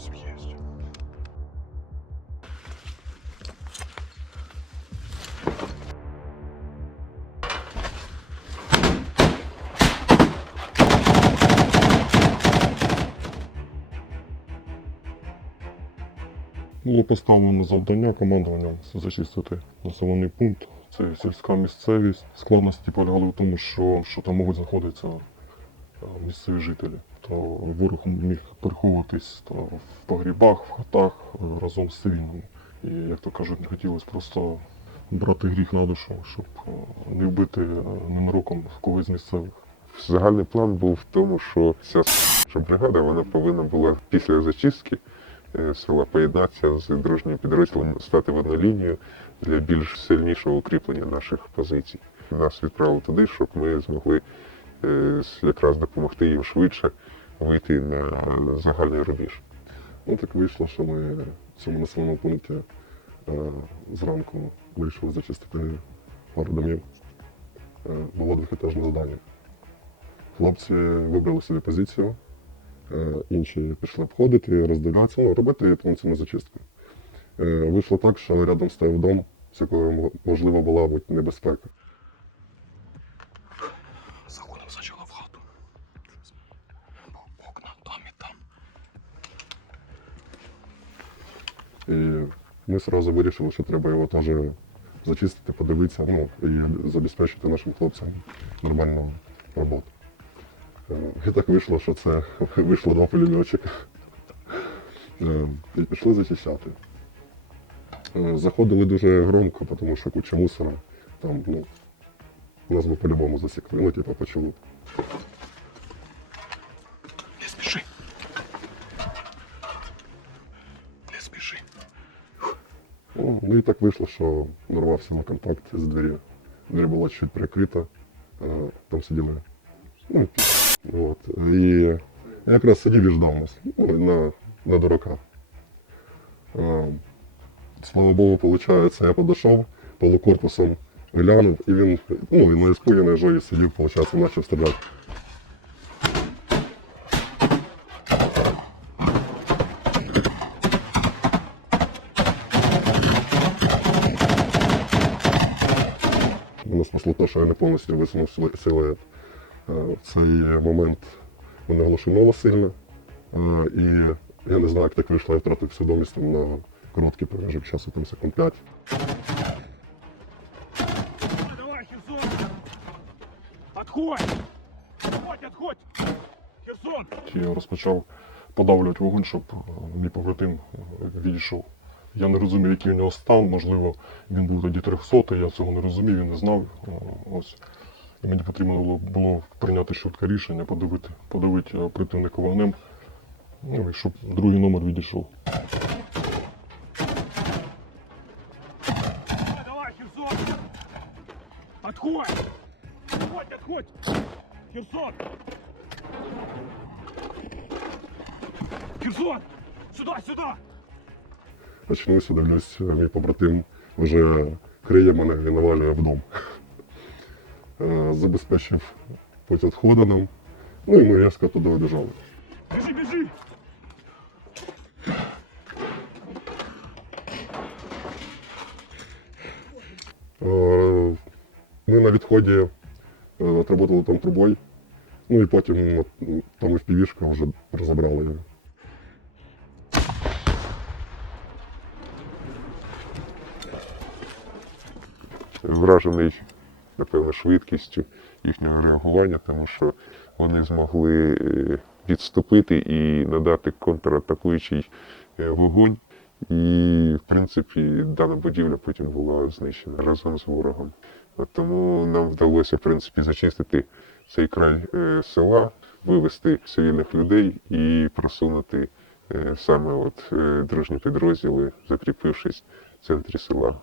Щось є. Було поставлено завдання командуванням зачистити населений пункт. Це сільська місцевість. Складності полягали в тому, що, що там можуть знаходитися місцеві жителі. То ворог міг приховуватись то в погрібах, в хатах е, разом з цивільними. І, як то кажуть, не хотілося просто брати гріх на душу, щоб е, не вбити е, ненароком когось з місцевих. Загальний план був в тому, що ця бригада вона повинна була після зачистки села поєднатися з дружнім підрозділом, стати в одну лінію для більш сильнішого укріплення наших позицій. Нас відправили туди, щоб ми змогли якраз допомогти їм швидше вийти на загальний рубіж. Ну так вийшло, що ми в цьому населеному пункті е, зранку вирішили зачистити пару домів. Е, було двохетажне завдання. Хлопці вибрали собі позицію, е, інші пішли обходити, роздивлятися, ну, робити повноцінну зачистку. Е, вийшло так, що рядом стояв дом, з мо- можливо була небезпека. І ми одразу вирішили, що треба його теж зачистити, подивитися, ну, і забезпечити нашим хлопцям нормальну роботу. Е, І так вийшло, що це вийшло два пулеметчика. Е, І пішли зачищати. Е, Заходили дуже громко, тому що куча мусора. Там, ну, нас би по-любому засікли, ну, типу, почули. Не спіши. Ну, ну і так вийшло, що нарвався на контакт з двері. Двері була чуть прикрита, а там сиділи. Ну, пі- от. І я якраз сидів і ждав нас ну, на, на дурака. А, слава Богу, виходить, я підійшов полукорпусом, глянув, і він, ну, він на іспугіної жої сидів, виходить, почав стріляти. Мене спасло те, що я не повністю висунув силует. Е, В цей момент мене глушинуло сильно. Е, І я не знаю, як так вийшло, я втратив свідомість там на короткий проміжок часу, там секунд 5. Давай, Херсон! Отходь! Отходь, отходь! Херсон! Я розпочав подавлювати вогонь, щоб е, мій побратим е, відійшов. Я не розумів, який у нього стан, можливо, він був тоді 300, я цього не розумів, він не знав. Ось. І мені потрібно було, було прийняти швидке рішення, подавити, подавити е, противника вогнем, ну, і щоб другий номер відійшов. Давай, Херсон! Отходь! Отходь, отходь! Херсон! Херсон! Сюда, сюда! Очнуся, дивлюсь, мій побратим вже криє мене і навалює в дом. Е, Забезпечив путь відходу нам. Ну і ми різко туди вибіжали. Бежи, бежи! Е, Ми на відході е, отработали там трубой. Ну і потім от, там і впівішка вже розібрали вражений, напевно, швидкістю їхнього реагування, тому що вони змогли е, відступити і надати контратакуючий е, вогонь. І, в принципі, дана будівля потім була знищена разом з ворогом. Тому нам вдалося, в принципі, зачистити цей край е, села, вивести цивільних людей і просунути саме от, дружні підрозділи, закріпившись в центрі села.